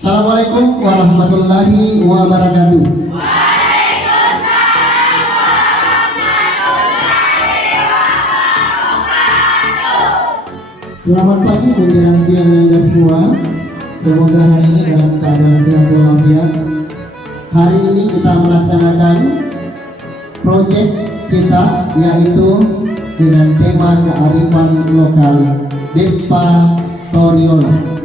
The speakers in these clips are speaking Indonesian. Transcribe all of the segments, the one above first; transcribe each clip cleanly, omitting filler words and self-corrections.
Assalamualaikum warahmatullahi wabarakatuh. Selamat pagi menjelang siang Anda semua. Semoga hari ini dalam keadaan sehat walafiat. Hari ini kita melaksanakan proyek kita, yaitu dengan tema kearifan lokal Bepa Toriono.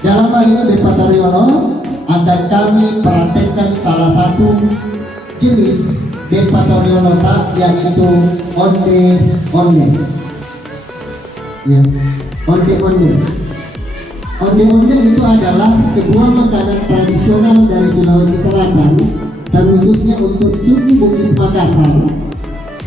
Dalam hal ini Bepa Toriono akan kami praktekkan salah satu jenis Bepa Toriono, yaitu onde-onde. Ya, onde-onde. Onde-onde itu adalah sebuah makanan tradisional dari Sulawesi Selatan, terkhususnya untuk suku Bugis Makassar,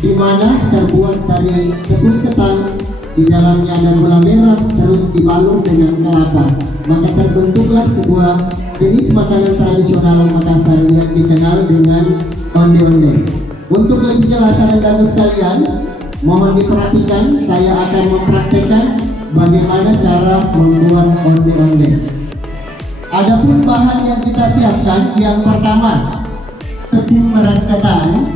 di mana terbuat dari tepung ketan, di dalamnya ada gula merah, terus dibalur dengan kelapa. Maka terbentuklah sebuah jenis makanan tradisional Makassar yang dikenal dengan onde-onde. Untuk lebih jelas rekan sekalian, mohon diperhatikan, saya akan mempraktekkan bagaimana cara membuat onde-onde. Adapun bahan yang kita siapkan, yang pertama tepung beras ketan.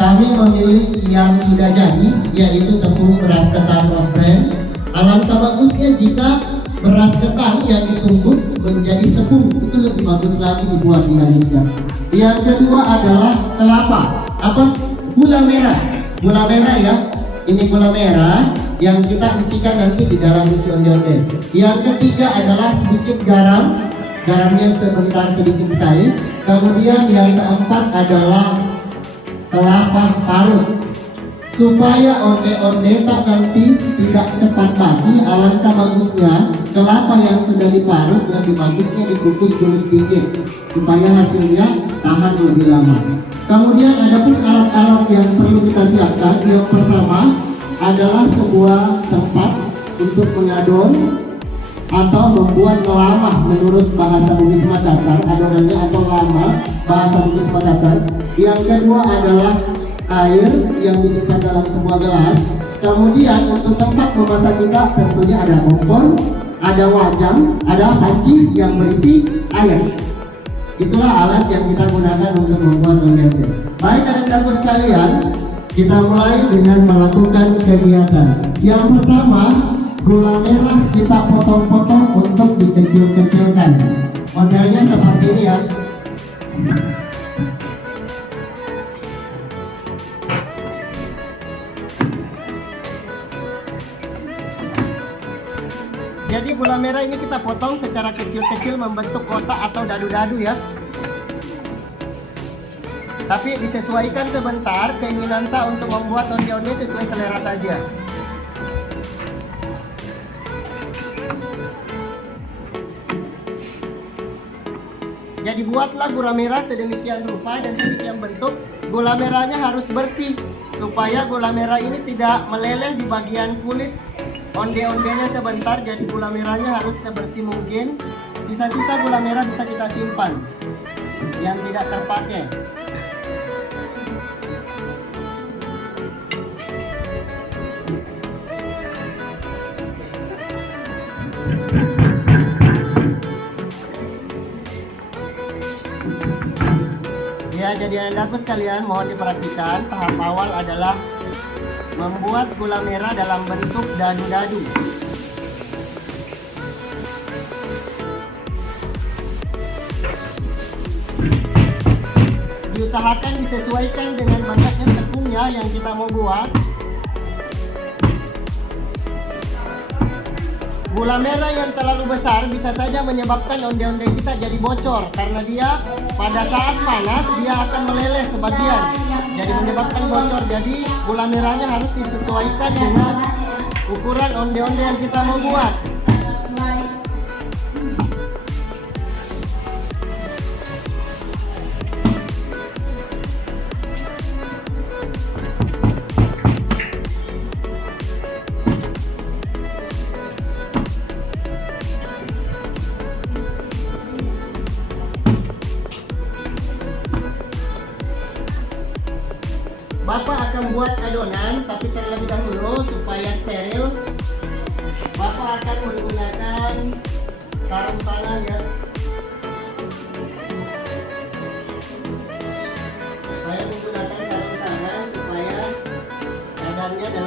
Kami memilih yang sudah jadi, yaitu tepung beras ketan Rose Brand. Alangkah bagusnya jika beras ketan yang ditumbuk menjadi tepung, itu lebih bagus lagi dibuat dihaluskan. Yang kedua adalah kelapa, gula merah. Gula merah ya, ini gula merah yang kita isikan nanti di dalam isi onde-onde. Yang ketiga adalah sedikit garam, garamnya sebentar sedikit sekali. Kemudian yang keempat adalah kelapa parut. Supaya onde-onde tak nanti tidak cepat basi, alangkah bagusnya kelapa yang sudah diparut lebih bagusnya dikukus dulu sedikit supaya hasilnya tahan lebih lama. Kemudian adapun alat-alat yang perlu kita siapkan, yang pertama adalah sebuah tempat untuk mengadon atau membuat lama menurut bahasa Bugis Makassar, adonannya atau lama bahasa Bugis Makassar. Yang kedua adalah air yang disimpan dalam sebuah gelas. Kemudian untuk tempat memasak kita tentunya ada kompor, ada wajan, ada panci yang berisi air. Itulah alat yang kita gunakan untuk membuat onde-onde. Baik anak-anakku sekalian, kita mulai dengan melakukan kegiatan. Yang pertama, gula merah kita potong-potong untuk dikecil-kecilkan. Modelnya seperti ini ya. Jadi gula merah ini kita potong secara kecil-kecil membentuk kotak atau dadu-dadu ya. Tapi disesuaikan sebentar, keinginan tak untuk membuat onde-onde sesuai selera saja. Jadi buatlah gula merah sedemikian rupa dan sedemikian bentuk. Gula merahnya harus bersih supaya gula merah ini tidak meleleh di bagian kulit onde-ondenya sebentar. Jadi gula merahnya harus sebersih mungkin. Sisa-sisa gula merah bisa kita simpan yang tidak terpakai. Ya, jadi anak-anakku sekalian, mohon diperhatikan, tahap awal adalah membuat gula merah dalam bentuk dadu-dadu. Diusahakan disesuaikan dengan banyaknya tepungnya yang kita mau buat. Gula merah yang terlalu besar bisa saja menyebabkan onde-onde kita jadi bocor, karena dia pada saat panas dia akan meleleh sebagian, jadi menyebabkan bocor. Jadi gula merahnya harus disesuaikan dengan ukuran onde-onde yang kita mau buat. Bapak akan buat adonan, tapi terlebih dahulu supaya steril, Bapak akan menggunakan sarung tangan ya.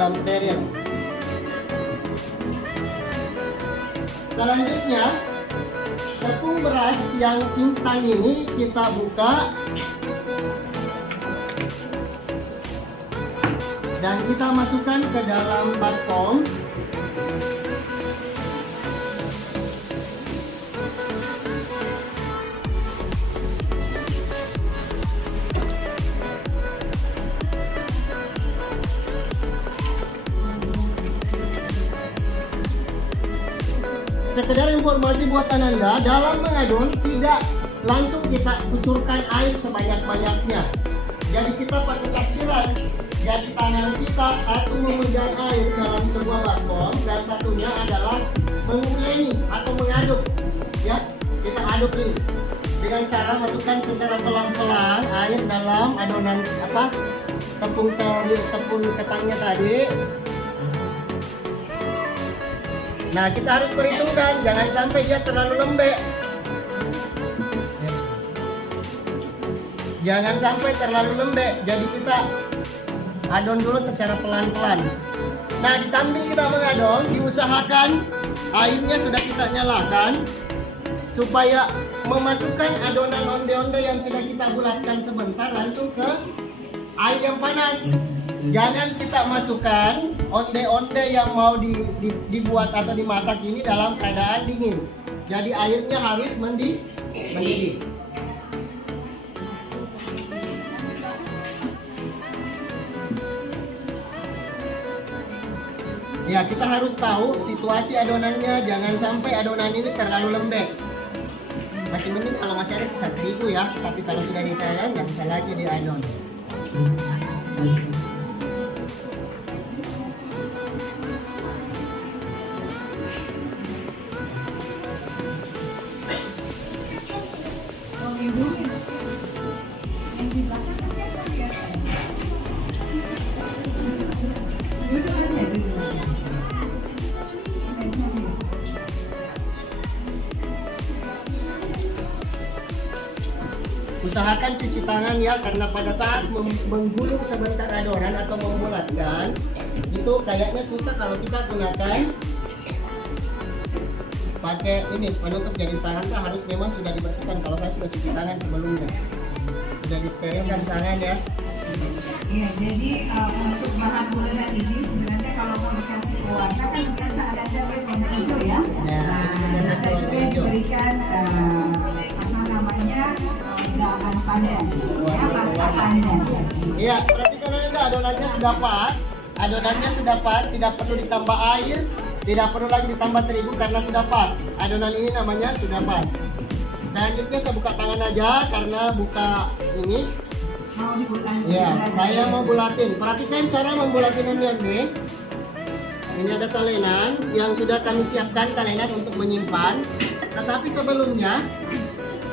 dalam steril. Selanjutnya, tepung beras yang instan ini kita buka dan kita masukkan ke dalam baskom. Sekedar informasi buat Ananda, dalam mengadon tidak langsung kita kucurkan air sebanyak-banyaknya. Jadi kita pakai taksiran. Jadi tangan kita satu memegang air dalam sebuah baskom dan satunya adalah menguleni atau mengaduk. Ya, kita aduk ini dengan cara masukkan secara pelan-pelan air dalam adonan tepung ketannya tadi. Nah, kita harus perhitungkan, jangan sampai dia terlalu lembek. Jangan sampai terlalu lembek, jadi kita adon dulu secara pelan-pelan. Nah, di sambil kita mengadon, diusahakan airnya sudah kita nyalakan supaya memasukkan adonan onde-onde yang sudah kita bulatkan sebentar langsung ke air yang panas. Jangan kita masukkan onde-onde yang mau dibuat atau dimasak ini dalam keadaan dingin. Jadi airnya harus mendidih. Ya, kita harus tahu situasi adonannya, jangan sampai adonan ini terlalu lembek. Masih mending kalau masih ada sisa terigu ya, tapi kalau sudah ditelan nggak bisa lagi diadon. Usahakan cuci tangan ya, karena pada saat menggulung sebentar adonan atau membulatkan itu kayaknya susah kalau kita gunakan pakai ini penutup. Jadi tangan harus memang sudah dibersihkan. Kalau saya sudah cuci tangan sebelumnya, sudah disterilkan tangan ya. Iya, jadi untuk bahan bulan ini sebenarnya kalau mau dikasih warna kan biasa ada tablet warna hijau ya. Nah, saya juga diberikan apa namanya panen, ya pasta panen. Iya, perhatikan aja adonannya sudah pas. Adonannya sudah pas, tidak perlu ditambah air, tidak perlu lagi ditambah terigu karena sudah pas. Adonan ini namanya sudah pas. Selanjutnya saya buka tangan aja karena buka ini. Ya, saya mau bulatin. Perhatikan cara membulatin onde-onde. Ini ada talenan yang sudah kami siapkan, talenan untuk menyimpan. Tetapi sebelumnya,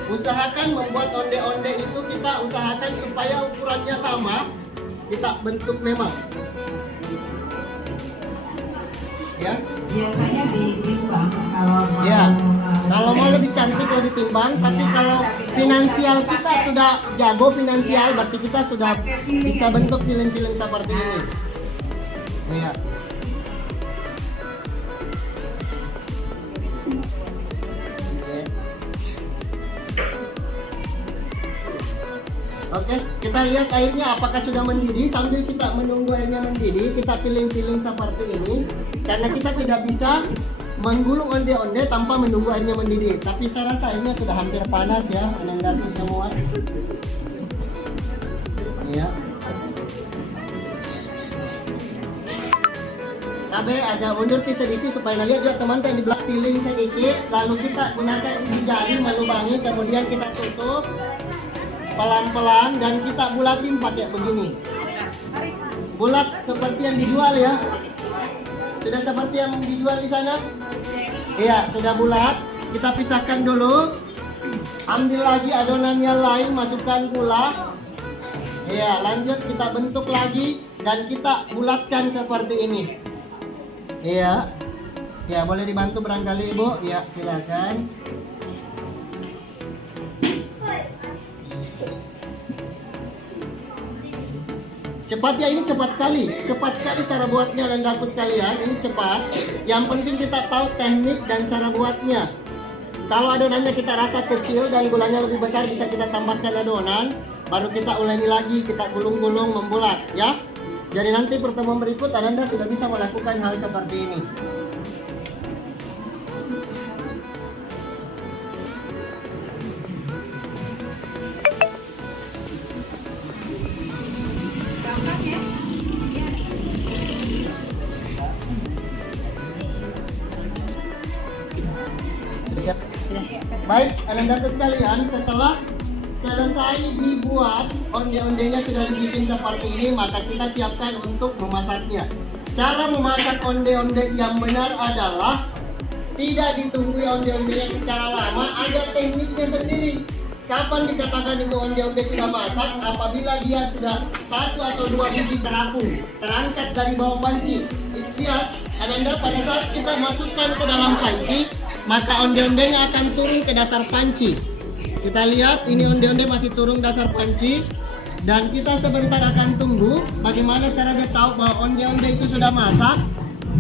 usahakan membuat onde-onde itu kita usahakan supaya ukurannya sama. Kita bentuk memang. Ya. Biasanya ditimbang kalau mau. Ya. Kalau mau lebih cantik lebih ditimbang, tapi kalau finansial kita sudah jago finansial, berarti kita sudah bisa bentuk piling-piling seperti ini. Ya. Oke, kita lihat airnya apakah sudah mendidih. Sambil kita menunggu airnya mendidih, kita piling-piling seperti ini. Karena kita tidak bisa menggulung onde-onde tanpa menunggu airnya mendidih. Tapi saya rasa airnya sudah hampir panas ya, menendaku semua. Ya. Kabe agak mundur sedikit supaya lihat juga teman-teman di belakang piling sedikit. Lalu kita gunakan gigi jari melubangi, kemudian kita tutup pelan-pelan dan kita bulatin pakai begini. Bulat seperti yang dijual ya. Sudah seperti yang dijual di sana? Iya, sudah bulat. Kita pisahkan dulu. Ambil lagi adonan yang lain, masukkan gula. Iya, lanjut kita bentuk lagi dan kita bulatkan seperti ini. Iya. Ya, boleh dibantu barangkali Ibu? Ya, silakan. Cepat ya, ini cepat sekali cara buatnya Anandaku sekalian, ini cepat. Yang penting kita tahu teknik dan cara buatnya. Kalau adonannya kita rasa kecil dan gulanya lebih besar, bisa kita tambahkan adonan, baru kita uleni lagi, kita gulung-gulung membulat ya. Jadi nanti pertemuan berikut Ananda sudah bisa melakukan hal seperti ini. Gampang ya? Siap. Baik, Anandaku sekalian, setelah selesai dibuat, onde-ondenya sudah dibikin seperti ini, maka kita siapkan untuk memasaknya. Cara memasak onde-onde yang benar adalah tidak ditunggu onde-ondenya secara lama, ada tekniknya sendiri. Kapan dikatakan itu onde-onde sudah masak? Apabila dia sudah 1 atau 2 biji terapung, terangkat dari bawah panci. Lihat, Ananda, pada saat kita masukkan ke dalam panci, maka onde-ondenya akan turun ke dasar panci. Kita lihat, ini onde-onde masih turun dasar panci. Dan kita sebentar akan tunggu bagaimana caranya tahu bahwa onde-onde itu sudah masak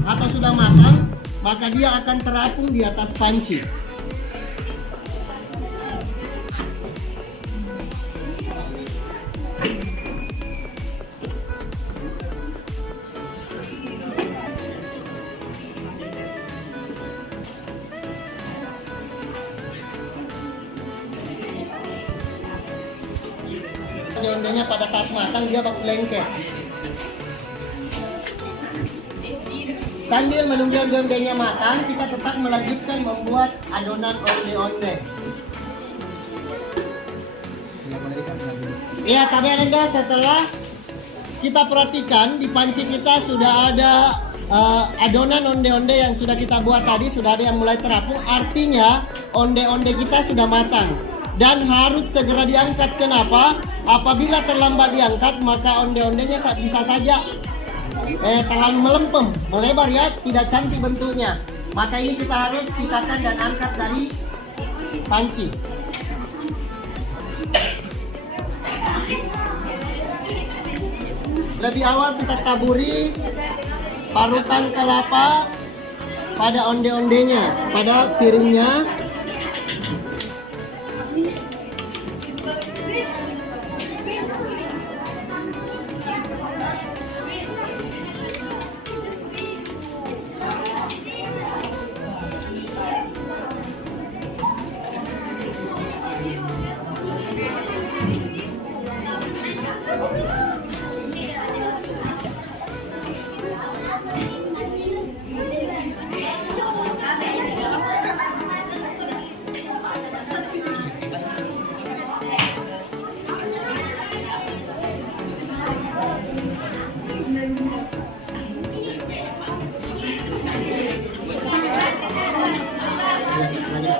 atau sudah matang. Maka dia akan terapung di atas panci. Onde-ondenya pada saat matang dia bakal lengket. Sambil menunggu onde-ondenya matang, kita tetap melanjutkan membuat adonan onde-onde. Iya, tapi Anda setelah kita perhatikan di panci kita sudah ada adonan onde-onde yang sudah kita buat tadi, sudah ada yang mulai terapung. Artinya onde-onde kita sudah matang dan harus segera diangkat. Kenapa? Apabila terlambat diangkat, maka onde-ondenya bisa saja terlalu melempem, melebar ya, tidak cantik bentuknya. Maka ini kita harus pisahkan dan angkat dari panci. Lebih awal kita taburi parutan kelapa pada onde-ondenya, pada piringnya.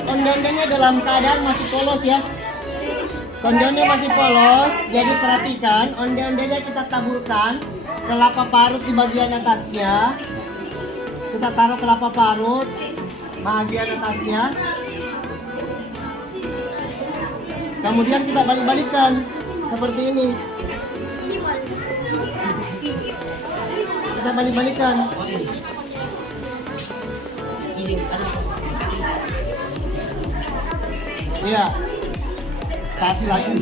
Onde-ondenya dalam keadaan masih polos ya. Onde-ondenya masih polos, jadi perhatikan onde-ondenya kita taburkan kelapa parut di bagian atasnya. Kita taruh kelapa parut bagian atasnya. Kemudian kita balik-balikan seperti ini. Kita balik-balikan. Iya. Satu lagi.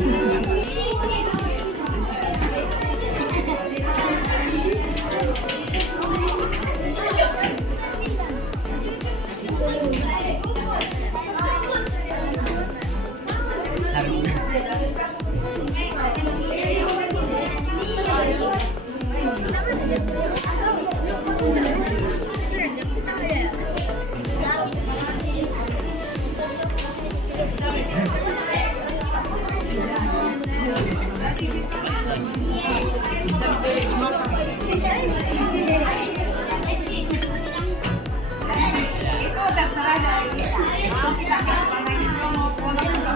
Itu terserah dari kita. Mau kita kasih hijau mau polos juga.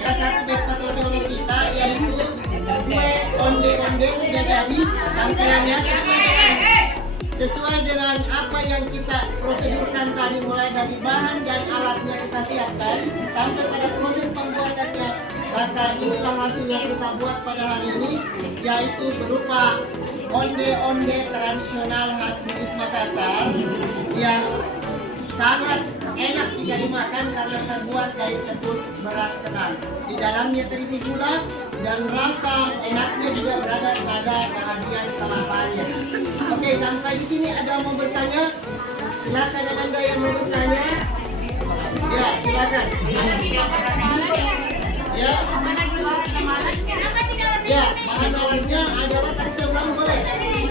Salah satu metode kita yaitu kue onde-onde sudah jadi, tampilannya sesuai dengan apa yang kita prosedurkan tadi, mulai dari bahan dan alatnya kita siapkan sampai pada proses pembuatannya. Maka inilah hasil yang kita buat pada hari ini, yaitu berupa onde-onde tradisional khas Bugis Makassar yang sangat enak jika dimakan karena terbuat dari tepung beras ketan. Di dalamnya terisi gula dan rasa enaknya juga berada pada bagian kelapanya. Oke, sampai di sini ada yang mau bertanya? Silakan, ada yang mau bertanya? Ya, silakan. Ya. Ya, bahan alatnya adalah tadi saya ulang boleh.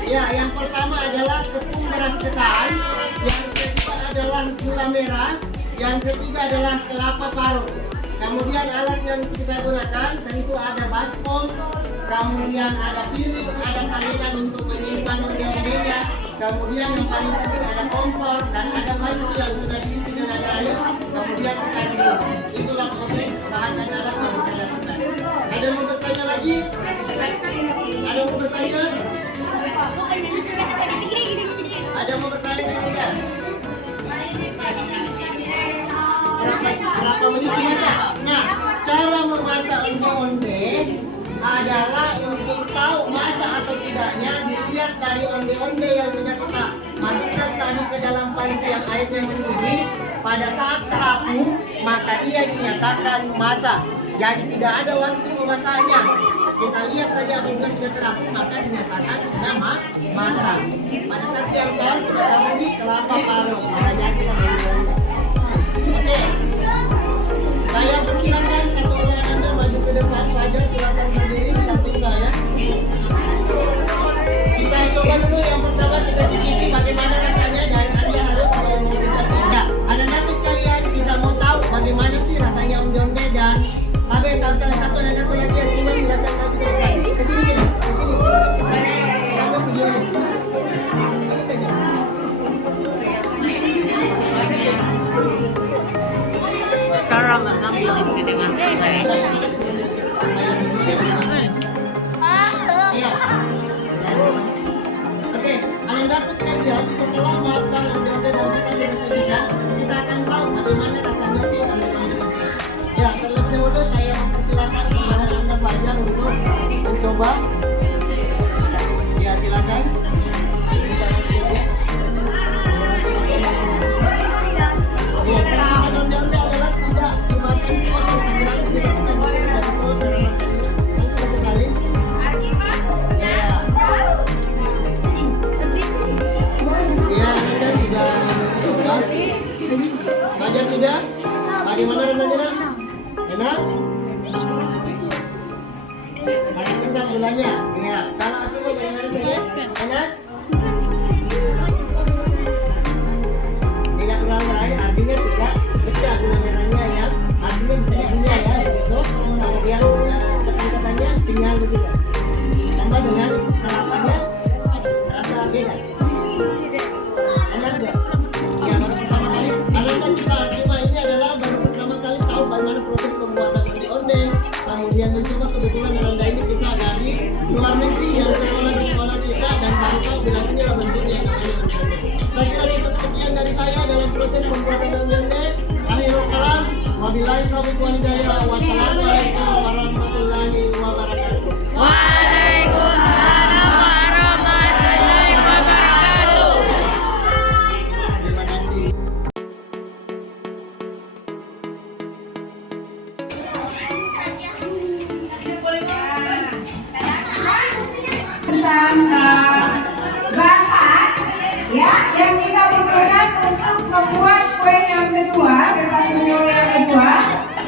Ya, yang pertama adalah tepung beras ketan, yang kedua adalah gula merah, yang ketiga adalah kelapa parut. Kemudian alat yang kita gunakan tentu ada baskom, kemudian ada piring, ada talian untuk menyimpan onde-ondenya, kemudian yang paling penting ada kompor dan ada panci yang sudah diisi dengan air, kemudian kita rebus. Itulah proses bahan dan alat yang kita lakukan. Ada yang mau bertanya lagi? Ada yang mau bertanya? Ada yang mau bertanya tidak? Berapa menit dimasak? Nah, cara memasak onde-onde adalah untuk tahu masak atau tidaknya dilihat dari onde-onde yang sudah kita masukkan tadi ke dalam panci yang airnya mendidih. Pada saat terapung, maka dia dinyatakan masak. Jadi tidak ada waktu memasaknya. Kita lihat saja apabila sudah terapung, maka dinyatakan sudah matang. Pada saat diangkat, kita taburi kelapa parut. Maka jadilah onde-onde. Oke, saya persilakan satu orang Anda maju ke depan. Fajar silakan berdiri di samping saya. Kita coba dulu yang pertama, kita cicipi bagaimana rasanya dan Anda harus mengikuti. Ya, anak-anak sekalian, kita mau tahu bagaimana sih rasanya onde-onde dan tapi satu ada aku lagi yang lima silakan maju ke depan. Kesini silakan kesini. Kita ambil videonya. Kesini saja. Cara mengambil ini dengan selai. Iya. Oke, anak-anak sekalian, setelah matang onde-onde dan kita sudah sajikan, kita akan tahu bagaimana rasanya sih onde-onde itu. Ya, terlebih dahulu saya mempersilakan kepada Anda Fajar untuk mencoba. Ya, silakan. Kita masuk ya. Ya, cara makan onde-onde adalah tidak dimakan sepotong, tapi langsung dimasukkan juga sebagai perut cara makannya. Langsung kembali. Ya. Ya, Anda sudah mencoba. Fajar sudah? Bagaimana rasanya? Enak? Sangat kental gulanya. Ya, kalau aku mau bagaimana rasanya? Enak? Tidak terlalu air, artinya tidak pecah gula merahnya ya. Artinya bisa dikunyah ya, begitu. Kemudian tepung ketannya tinggal begitu. Tambah dengan kelapanya, rasa beda. Enak enggak? Ya, baru pertama kali. Anak-anak kita cuma ini adalah baru pertama kali tahu bagaimana proses pembuatan onde-onde. Kemudian mencoba kebetulan Anda ini kita dari luar negeri yang sekolah di sekolah kita dan baru tahu bilang ini adalah bentuknya yang namanya onde-onde. Saya kira cukup sekian dari saya dalam proses pembuatan onde-onde. Akhirul kalam, wabillahi taufiq wal hidayah. Wassalamualaikum warahmatullahi wabarakatuh. Waalaikumsalam warahmatullahi wabarakatuh. Terima kasih. Tentang bahan ya yang kita butuhkan untuk membuat kue yang kedua, kue yang kedua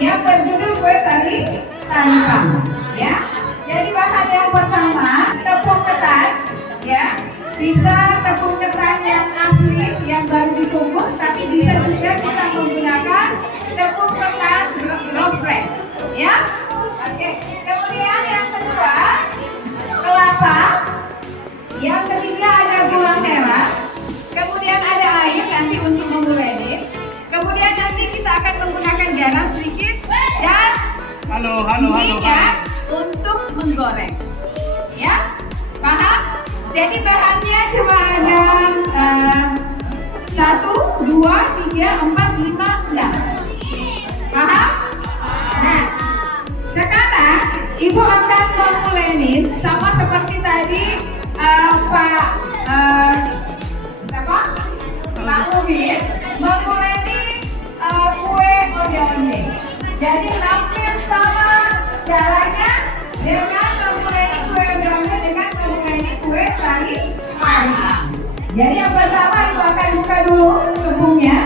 yang berjudul kue tali tanpa ya. Jadi bahan yang pertama tepung ketan ya, bisa tepung ketan yang asli yang baru ditumbuk, tapi bisa juga kita menggunakan tepung ketan roast bread ya. Oke, kemudian yang kedua kelapa, yang ketiga ada gula merah, kemudian ada air nanti untuk menguleni, kemudian nanti kita akan menggunakan garam sedikit dan minyak untuk menggoreng. Ya, paham? Jadi bahannya cuma ada 1, 2, 3, 4, 5, 6. Paham? Nah, sekarang Ibu akan mengulenin sama seperti tadi Pak Lubis menguleni kue onde-onde. Jadi hampir sama caranya dengan menguleni kue onde-onde dengan menguleni kue tari ayam. Jadi yang pertama Ibu akan buka dulu tepungnya.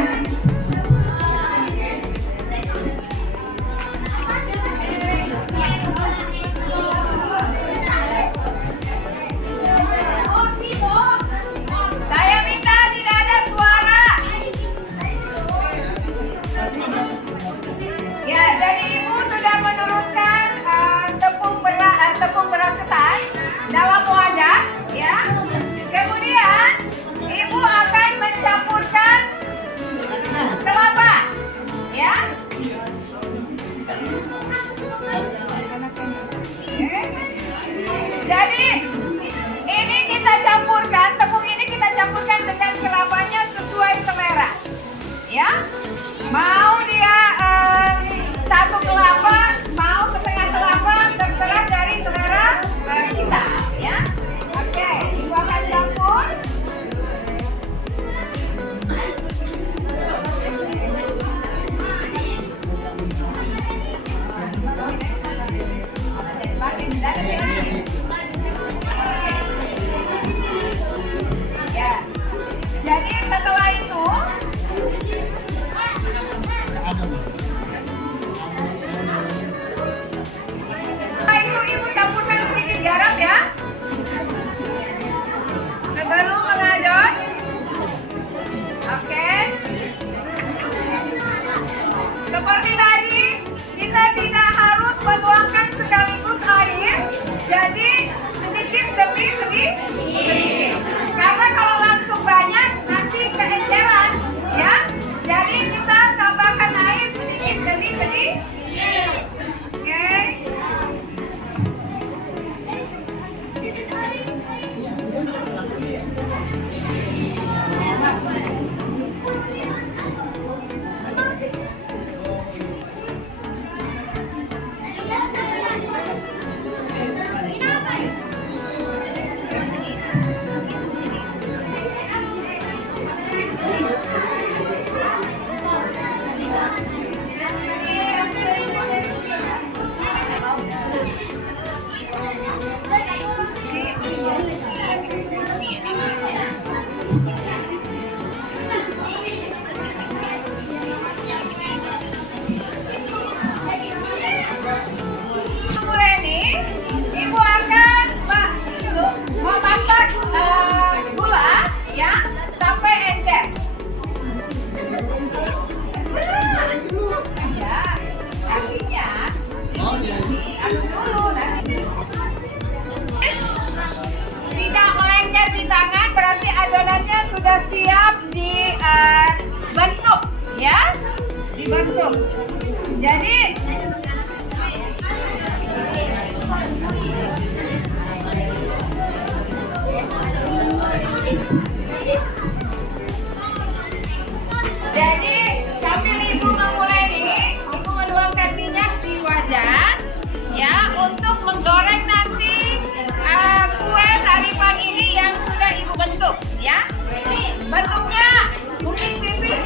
Saya minta tidak ada suara. Ya, jadi Ibu sudah menurunkan tepung beras ketan dalam wadah, ya. Kemudian Ibu akan mencampurkan kelapa, ya. Oke. Jadi ini kita campurkan, tepung ini kita campurkan dengan kelapanya sesuai selera, ya. Mau dia satu kelapa, mau setengah kelapa, terserah dari selera kita, ya. Oke, Ibu akan campur. Ya. Jadi setelah itu Ibu campurkan sedikit garam, ya. Sebelum mengadon. Oke. Seperti tadi, kita tidak harus menuangkan sekaligus air. Jadi sedikit demi sedikit. Karena kalau langsung banyak nanti keenceran, ya. Jadi kita tambahkan air sedikit demi sedikit. Oke. Mulai nih, Ibu akan memasak gula, ya, sampai encer. Ya, artinya diaduk dulu nanti. Tidak melengket di tangan berarti adonannya sudah siap dibentuk, ya, dibentuk. Jadi sambil Ibu menguleni, Ibu menuangkan minyak di wajan, ya, untuk menggoreng nanti kue tarifan ini yang sudah Ibu bentuk, ya. Bentuknya mungkin pipih,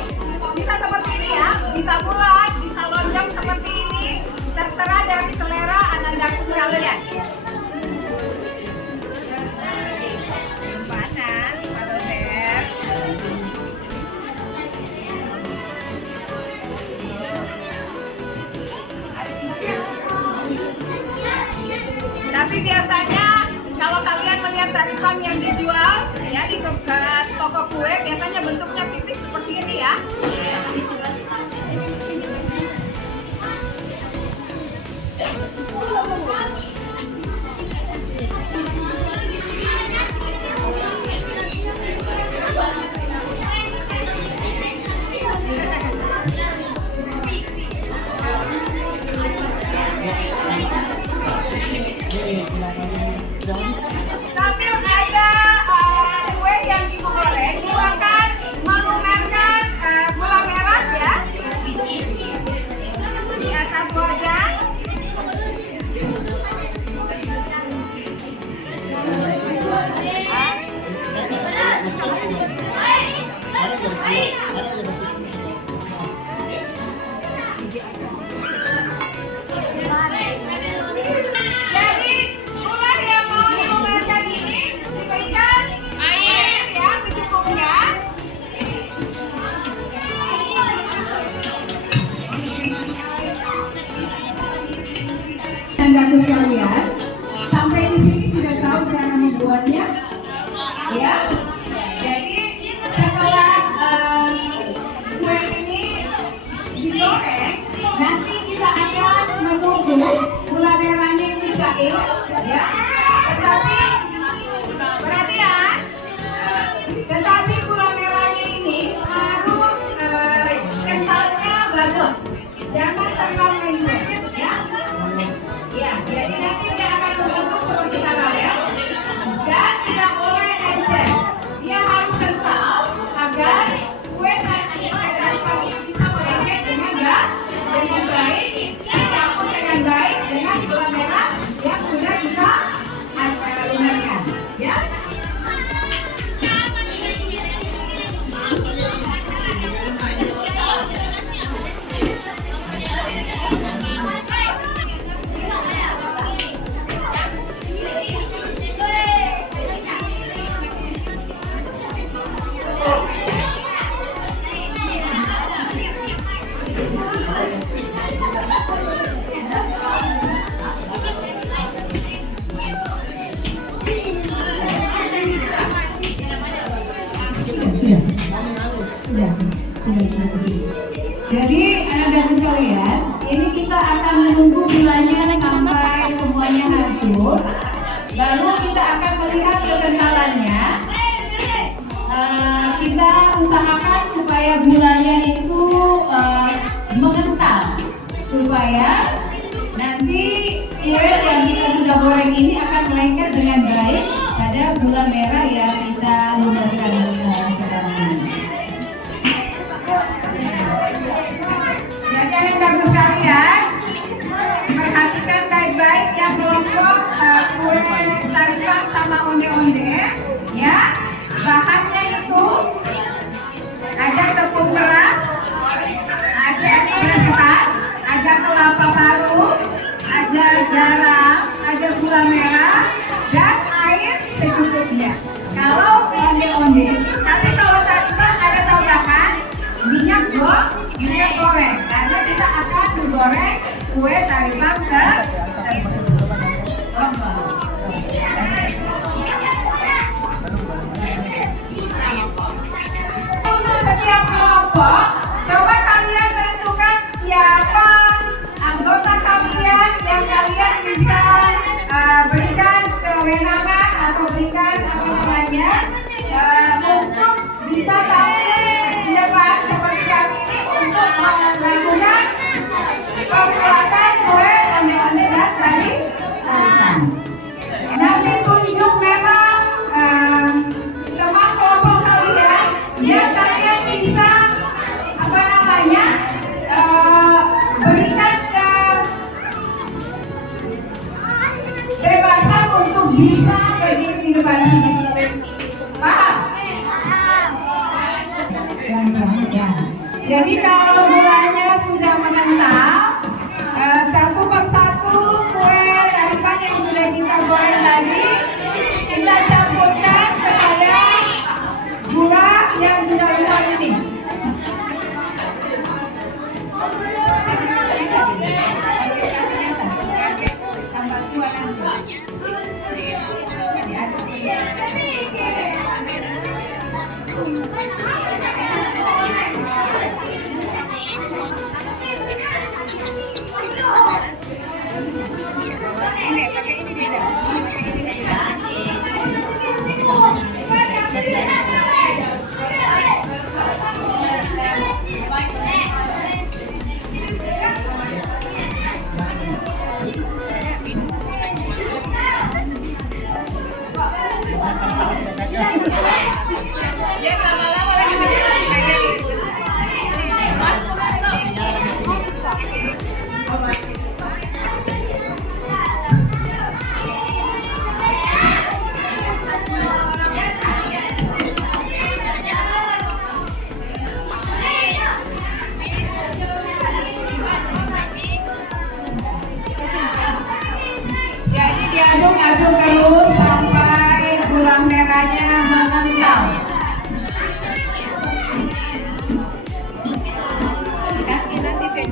bisa seperti ini, ya, bisa bulat, bisa lonjong seperti ini, terserah dari selera anandaku sekalian. Panas, Pak Robert. Tapi biasanya kalau kalian melihat tarifan yang dijual, ya, di toko kue, biasanya bentuknya pipih seperti ini, ya. Sambil ada kue yang Ibu goreng, silakan melumerkan gula merah, ya, di atas wajan. Jadi gula yang mau dimasukkan ini diberikan air ya secukupnya. Dan Anda sekalian, sampai di sini sudah tahu cara membuatnya, ya. Jadi setelah kue ini digoreng, nanti kita akan menunggu gula merahnya itu cair, ya. Tetapi gula merahnya ini harus kentalnya bagus, jangan terlalu encer, ya. Ya, jadi nanti dia akan membentuk seperti karamel dan tidak boleh encer. Dia harus kental agar kue nanti pagi bisa melengket dengan baik, dicampur dengan baik dengan gula merah yang sudah kita lunarkan, ya. Jadi anak-anak sekalian, ini kita akan menunggu gulanya sampai semuanya hancur. Baru kita akan melihat kekentalannya. Kita usahakan supaya gulanya itu mengental, supaya nanti kue yang kita sudah goreng ini akan melengket dengan baik pada gula merah yang kita lunarkan sekarang ini. Jadi bagus sekalian, perhatikan baik-baik yang kelompok kue tarifan sama onde-onde, ya. Bahannya itu ada tepung beras, ada beras ketan, ada kelapa parut, ada garam, ada gula merah, dan air secukupnya. Kalau onde-onde, tapi kalau tarifan ada tambahan minyak goreng, karena kita akan menggoreng kue tarifan untuk setiap kelompok. Coba kalian menentukan siapa anggota kalian yang kalian bisa berikan kewenangan atau berikan untuk bisa tampil di depan seperti kami ini untuk melakukan pembuatan kue onde-onde dan tarifan. Nanti tunjuk memang teman kelompok kalian yang kalian bisa berikan kebebasan untuk bisa berdiri di depan sini. Paham? Ya. Jadi kalau gulanya sudah mengental, satu persatu kue tarifan yang sudah kita goreng tadi kita campurkan kepada gula yang sudah luar ini. Tambah tua nanti.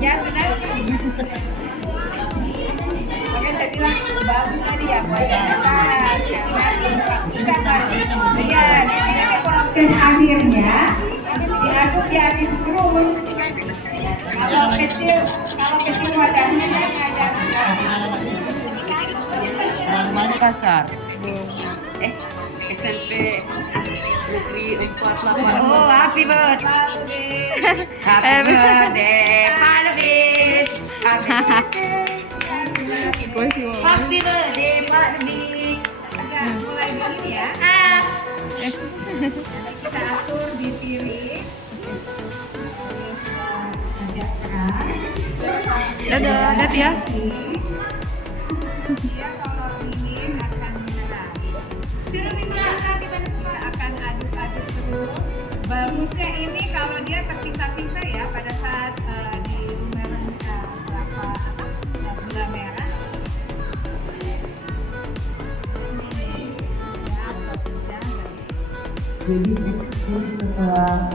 Ya sudah. Makanya saya bilang bagus tadi ya puasa-puasaan karena kita masih lihat ini proses akhirnya diaduk terus. Kalau kecil wadahnya kan ada Pasar. SMP Negeri 488. Oh, happy birthday. Happy birthday, Pak Lebis. Happy birthday, Pak Lebis. Udah mulai begini ya. Kita atur di piring. Agak keras. Dadah, dadah ya. Dia kalau ingin akan meneras. Suruh dimakan kita semua akan aduk-aduk terus. Bagusnya ini kalau dia terpisah-pisah ya pada saat di lumeran gula merah. Jadi tekstur setelah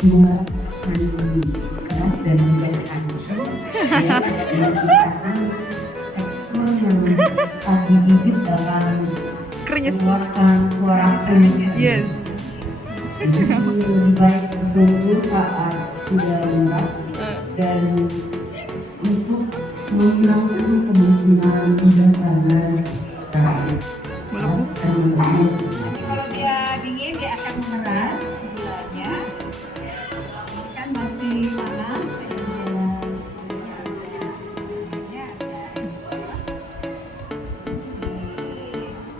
merasakan keras dan menjadi hancur, dia menciptakan tekstur yang saat digigit akan mengeluarkan suara keras. Yes. Jadi lebih baik tunggu saat sudah meras dan untuk menghilangkan kemungkinan tidak ada Kalau dia dingin dia akan memeras gulanya. Ini kan masih panas. Ya, masih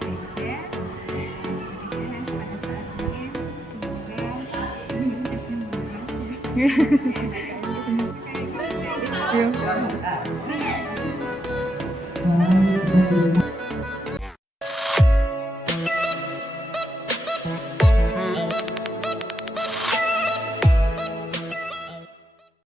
encer. Jadi nanti pada saat dingin semoga Wow.